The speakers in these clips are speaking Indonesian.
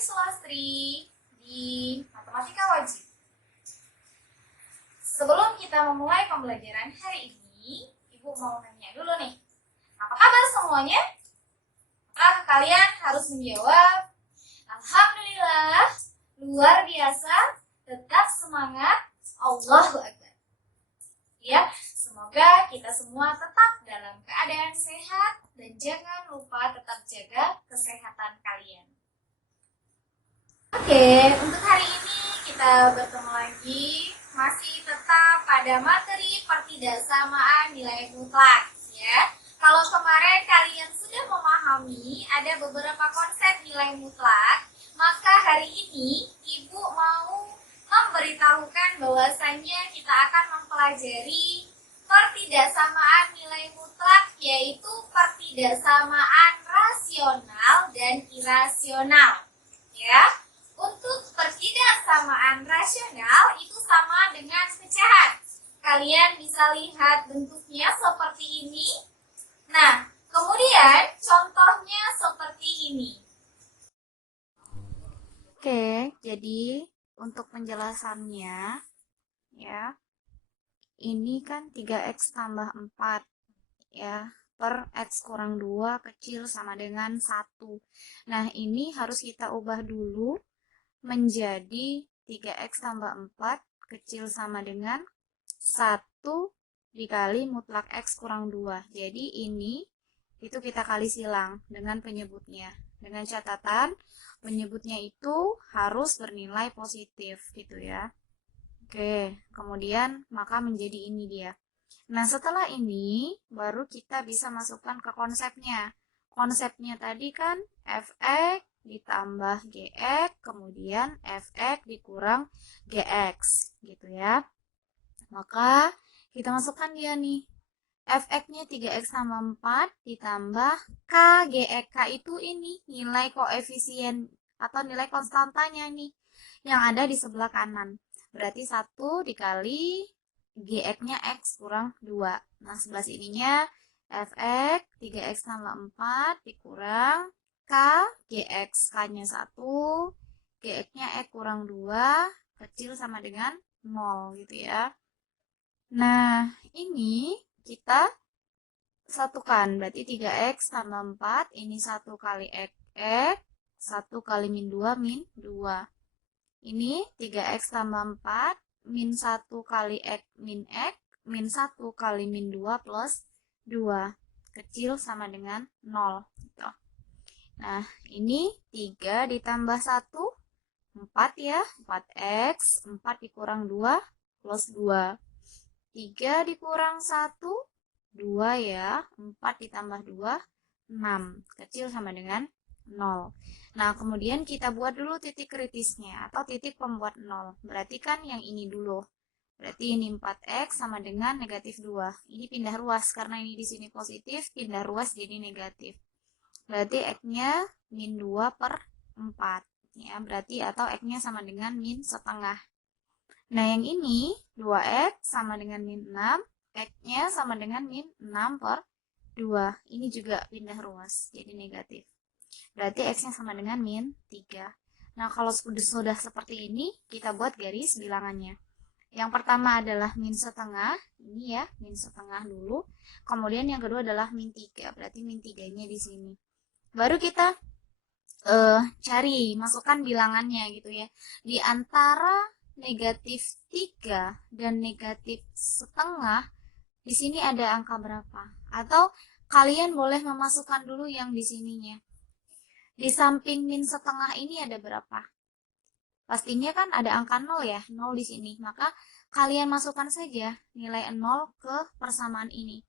Sulastri di Matematika Wajib. Sebelum kita memulai pembelajaran hari ini, Ibu mau nanya dulu nih. Apa kabar semuanya? Kalian harus menjawab, Alhamdulillah, luar biasa, tetap semangat, Allahu Akbar. Ya, semoga kita semua tetap dalam keadaan sehat dan jangan lupa tetap jaga kesehatan kalian. Oke, untuk hari ini kita bertemu lagi masih tetap pada materi pertidaksamaan nilai mutlak ya. Kalau kemarin kalian sudah memahami ada beberapa konsep nilai mutlak, maka hari ini Ibu mau memberitahukan bahwasannya kita akan mempelajari pertidaksamaan nilai mutlak, yaitu pertidaksamaan rasional dan irasional ya. Untuk pertidaksamaan rasional itu sama dengan pecahan. Kalian bisa lihat bentuknya seperti ini. Nah, kemudian contohnya seperti ini. Oke, jadi untuk penjelasannya ya. Ini kan 3x tambah 4 ya, per x kurang 2 kecil sama dengan 1. Nah, ini harus kita ubah dulu menjadi 3x tambah 4 kecil sama dengan 1 dikali mutlak x kurang 2. Jadi ini itu kita kali silang dengan penyebutnya. Dengan catatan penyebutnya itu harus bernilai positif gitu ya. Oke, kemudian maka menjadi ini dia. Nah, setelah ini baru kita bisa masukkan ke konsepnya. Konsepnya tadi kan fx ditambah gx, kemudian fx dikurang gx, gitu ya. Maka kita masukkan dia nih. Fx-nya 3x tambah 4 ditambah k, gx. K itu ini nilai koefisien atau nilai konstantanya nih, yang ada di sebelah kanan. Berarti 1 dikali gx-nya x kurang 2. Nah, sebelah sininya fx 3x tambah 4 dikurang k, gx. K-nya 1, gx-nya x kurang 2, kecil sama dengan 0 gitu ya. Nah, ini kita satukan. Berarti 3x tambah 4, ini 1 kali x, 1 kali min 2, min 2. Ini 3x tambah 4, min 1 kali x, min 1 kali min 2 plus 2. Kecil sama dengan 0. Gitu. Nah, ini 3 ditambah 1, 4 ya. 4x, 4 dikurang 2, plus 2. 3 dikurang 1, 2 ya. 4 ditambah 2, 6. Kecil sama dengan 0. Nah, kemudian kita buat dulu titik kritisnya atau titik pembuat 0. Berarti kan yang ini dulu. Berarti ini 4x sama dengan negatif 2. Ini pindah ruas karena ini di sini positif, pindah ruas jadi negatif. Berarti x-nya min 2 per 4. Ya, berarti atau x-nya sama dengan min setengah. Nah, yang ini 2x sama dengan min 6, x-nya sama dengan min 6 per 2. Ini juga pindah ruas jadi negatif. Berarti x-nya sama dengan min 3. Nah, kalau sudah seperti ini, kita buat garis bilangannya. Yang pertama adalah min setengah, ini ya, min setengah dulu. Kemudian yang kedua adalah min 3, berarti min 3-nya di sini. Baru kita cari, masukkan bilangannya gitu ya. Di antara negatif 3 dan negatif setengah, di sini ada angka berapa? Atau kalian boleh memasukkan dulu yang di sininya. Di samping min setengah ini ada berapa? Pastinya kan ada angka 0 ya, 0 di sini. Maka kalian masukkan saja nilai 0 ke persamaan ini.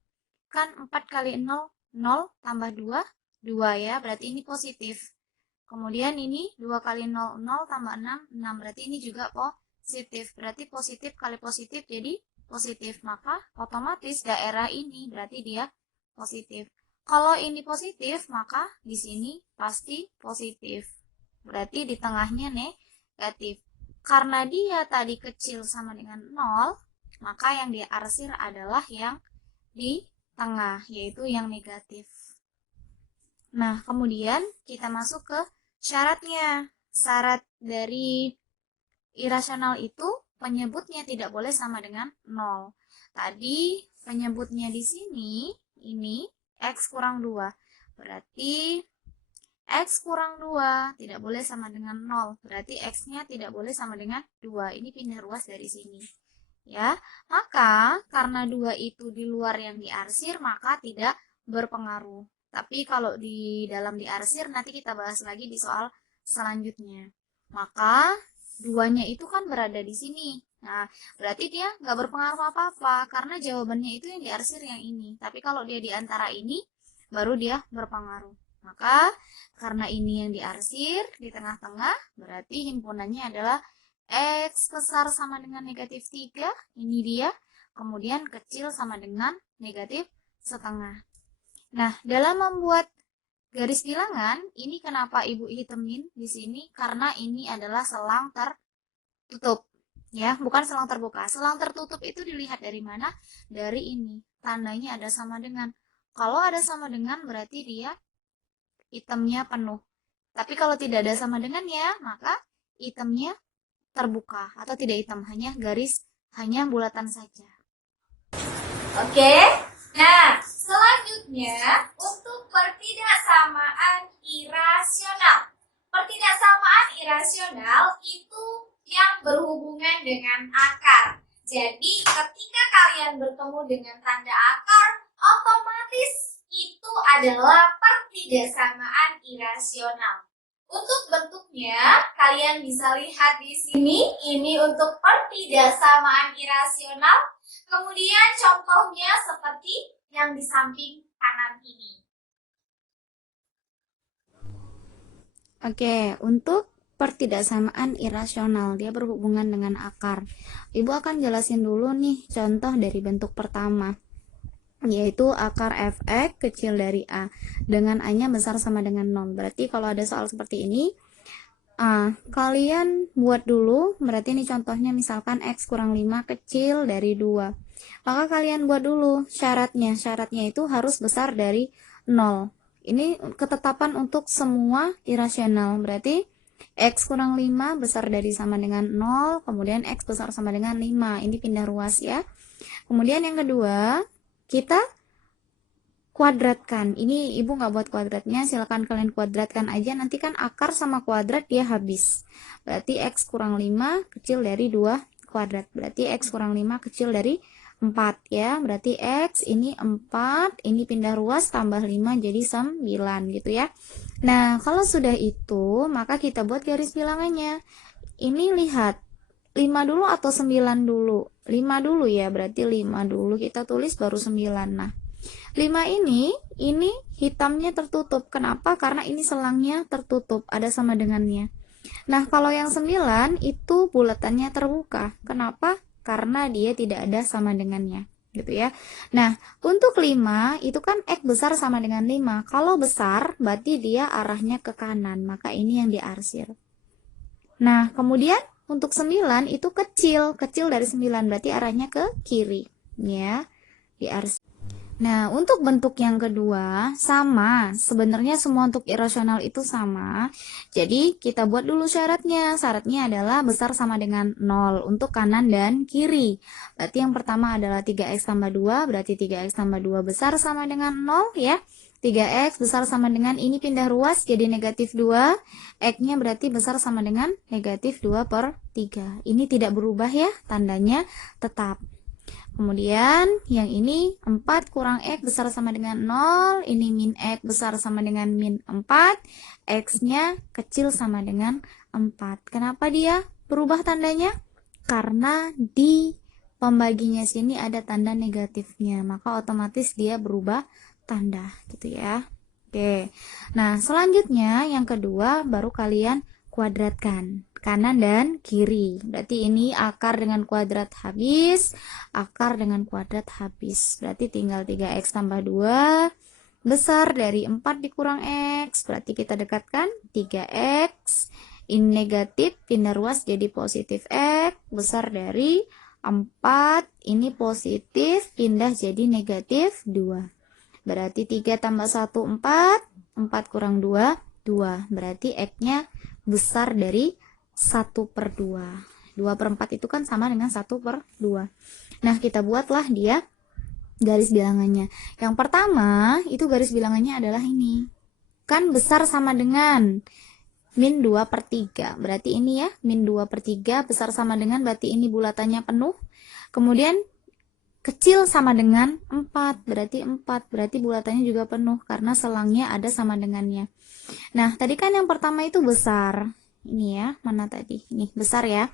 Kan 4 kali 0, 0 tambah 2, 2 ya, berarti ini positif. Kemudian ini 2 kali 0, 0 tambah 6, 6. Berarti ini juga positif. Berarti positif kali positif jadi positif. Maka otomatis daerah ini berarti dia positif. Kalau ini positif, maka di sini pasti positif. Berarti di tengahnya negatif. Karena dia tadi kecil sama dengan 0, maka yang diarsir adalah yang di tengah, yaitu yang negatif. Nah, kemudian kita masuk ke syaratnya. syarat dari irasional itu penyebutnya tidak boleh sama dengan 0. Tadi penyebutnya di sini, ini X kurang 2. Berarti X kurang 2 tidak boleh sama dengan 0. Berarti X-nya tidak boleh sama dengan 2. Ini pindah ruas dari sini. Ya, maka karena 2 itu di luar yang diarsir, maka tidak berpengaruh. Tapi kalau di dalam diarsir, nanti kita bahas lagi di soal selanjutnya. Maka duanya itu kan berada di sini. Nah, berarti dia nggak berpengaruh apa-apa, karena jawabannya itu yang diarsir yang ini. Tapi kalau dia di antara ini, baru dia berpengaruh. Maka, karena ini yang diarsir di tengah-tengah, berarti himpunannya adalah X besar sama dengan negatif 3, ini dia. Kemudian kecil sama dengan negatif setengah. Nah, dalam membuat garis bilangan, ini kenapa Ibu hitamin di sini? Karena ini adalah selang tertutup. Ya, bukan selang terbuka. Selang tertutup itu dilihat dari mana? Dari ini. Tandanya ada sama dengan. Kalau ada sama dengan berarti dia itemnya penuh. Tapi kalau tidak ada sama dengannya, maka itemnya terbuka atau tidak hitam, hanya garis, hanya bulatan saja. Oke. Nah, selanjutnya untuk pertidaksamaan irasional. Pertidaksamaan irasional itu yang berhubungan dengan akar. Jadi, ketika kalian bertemu dengan tanda akar, otomatis itu adalah pertidaksamaan irasional. Untuk bentuknya, kalian bisa lihat di sini. Ini untuk pertidaksamaan irasional. Kemudian contohnya seperti yang di samping kanan ini. Oke, untuk pertidaksamaan irasional, dia berhubungan dengan akar. Ibu akan jelasin dulu nih contoh dari bentuk pertama, yaitu akar fx kecil dari a dengan a-nya besar sama dengan 0. Berarti kalau ada soal seperti ini, kalian buat dulu. Berarti ini contohnya misalkan x kurang 5 kecil dari 2. Maka kalian buat dulu syaratnya. Syaratnya itu harus besar dari 0. Ini ketetapan untuk semua irasional. Berarti x kurang 5 besar dari sama dengan 0, kemudian x besar sama dengan 5. Ini pindah ruas ya. Kemudian yang kedua, kita kuadratkan. Ini ibu nggak buat kuadratnya, silakan kalian kuadratkan aja. Nanti kan akar sama kuadrat dia habis. Berarti x kurang 5 kecil dari 2 kuadrat. Berarti x kurang 5 kecil dari 4 ya. Berarti x ini 4, ini pindah ruas tambah 5 jadi 9 gitu ya. Nah, kalau sudah itu, maka kita buat garis bilangannya. Ini lihat, 5 dulu atau 9 dulu? 5 dulu ya, berarti 5 dulu kita tulis baru 9. Nah, 5 ini hitamnya tertutup. Kenapa? Karena ini selangnya tertutup, ada sama dengannya. Nah, kalau yang 9 itu bulatannya terbuka. Kenapa? Karena dia tidak ada sama dengannya, gitu ya. Nah, untuk 5 itu kan X besar sama dengan 5. Kalau besar berarti dia arahnya ke kanan, maka ini yang diarsir. Nah, kemudian untuk 9 itu kecil dari 9 berarti arahnya ke kiri, ya. Diarsir. Nah, untuk bentuk yang kedua sama, sebenarnya semua untuk irasional itu sama. Jadi, kita buat dulu syaratnya. Syaratnya adalah besar sama dengan 0 untuk kanan dan kiri. Berarti yang pertama adalah 3x tambah 2, berarti 3x tambah 2 besar sama dengan 0 ya. 3x besar sama dengan ini pindah ruas jadi negatif 2. X-nya berarti besar sama dengan negatif 2/3. Ini tidak berubah ya, tandanya tetap. Kemudian yang ini 4 kurang X besar sama dengan 0, ini min X besar sama dengan min 4, X-nya kecil sama dengan 4. Kenapa dia berubah tandanya? Karena di pembaginya sini ada tanda negatifnya, maka otomatis dia berubah tanda gitu ya. Oke, nah selanjutnya yang kedua baru kalian kuadratkan kanan dan kiri. Berarti ini akar dengan kuadrat habis, akar dengan kuadrat habis. Berarti tinggal 3x tambah 2 besar dari 4 dikurang x. Berarti kita dekatkan 3x. Ini negatif, pindah ruas jadi positif x. Besar dari 4, ini positif, pindah jadi negatif 2. Berarti 3 tambah 1, 4. 4 kurang 2, 2. Berarti x-nya besar dari 1/2. 2/4 itu kan sama dengan 1/2. Nah, kita buatlah dia garis bilangannya. Yang pertama, itu garis bilangannya adalah ini. Kan besar sama dengan min 2/3. Berarti ini ya, min 2/3 besar sama dengan, berarti ini bulatannya penuh. Kemudian kecil sama dengan 4, berarti 4. Berarti bulatannya juga penuh karena selangnya ada sama dengannya. Nah, tadi kan yang pertama itu besar. Ini ya, mana tadi? Ini besar ya.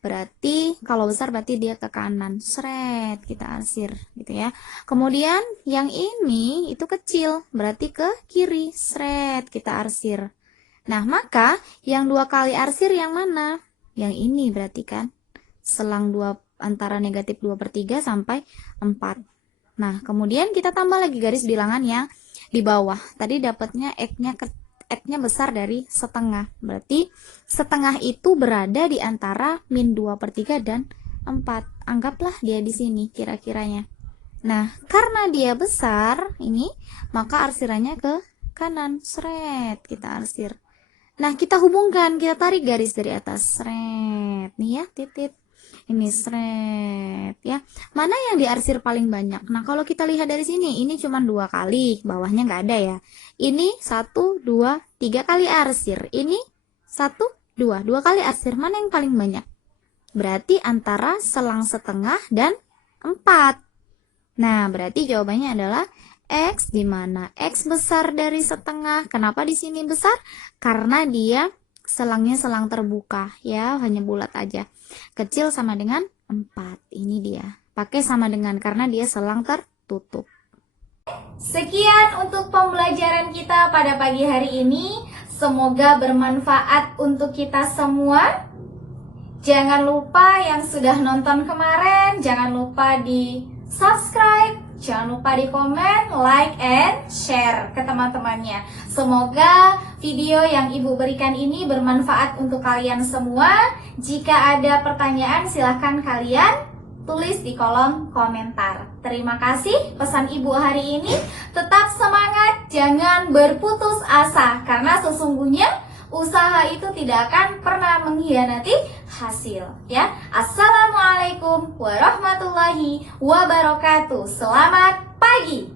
Berarti kalau besar berarti dia ke kanan. Seret, kita arsir gitu ya. Kemudian yang ini itu kecil, berarti ke kiri. Seret, kita arsir. Nah, maka yang 2 kali arsir yang mana? Yang ini berarti kan. Selang 2 antara negatif 2/3 sampai 4. Nah, kemudian kita tambah lagi garis bilangan yang di bawah. Tadi dapatnya X-nya besar dari setengah. Berarti setengah itu berada di antara min 2/3 dan 4. Anggaplah dia di sini kira-kiranya. Nah, karena dia besar, ini, maka arsirannya ke kanan. Seret, kita arsir. Nah, kita hubungkan, kita tarik garis dari atas. Seret. Nih ya, titik. Ini seret ya. Mana yang diarsir paling banyak? Nah, kalau kita lihat dari sini, ini cuma 2 kali, bawahnya nggak ada ya. Ini 1, 2, 3 kali arsir. Ini 1, 2 kali arsir. Mana yang paling banyak? Berarti antara selang setengah dan 4. Nah, berarti jawabannya adalah X, di mana X besar dari setengah. Kenapa di sini besar? Karena dia selangnya selang terbuka ya, hanya bulat aja. Kecil sama dengan 4. Ini dia. Pakai sama dengan karena dia selang tertutup. Sekian untuk pembelajaran kita pada pagi hari ini. Semoga bermanfaat untuk kita semua. Jangan lupa yang sudah nonton kemarin, jangan lupa di subscribe, jangan lupa di komen, like, and share ke teman-temannya. Semoga video yang Ibu berikan ini bermanfaat untuk kalian semua. Jika ada pertanyaan, silahkan kalian tulis di kolom komentar. Terima kasih pesan Ibu hari ini. Tetap semangat, jangan berputus asa, karena sesungguhnya usaha itu tidak akan pernah mengkhianati hasil ya. Assalamualaikum warahmatullahi wabarakatuh. Selamat pagi.